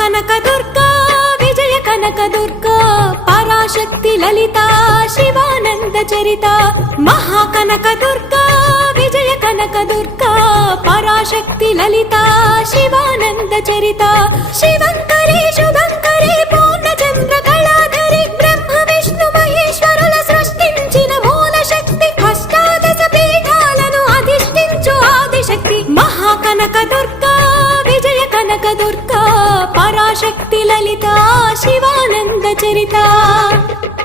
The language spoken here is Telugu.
కనక దుర్గా విజయ కనక దుర్గా పరాశక్తి లలిత శివానంద చరిత మహాకనక దుర్గా విజయ కనక దుర్గా పరాశక్తి లలిత శివానంద చరిత శివంకరి శుభంకరి పూర్ణచంద్ర కళాధరి బ్రహ్మ విష్ణు మహేశ్వరుల సృష్టించిన మూల శక్తి అష్టాదశ పీఠాలను అధిష్ఠించు ఆదిశక్తి మహాకనక దుర్గా విజయ కనక దుర్గా పరాశక్తి లలిత శివానంద చరిత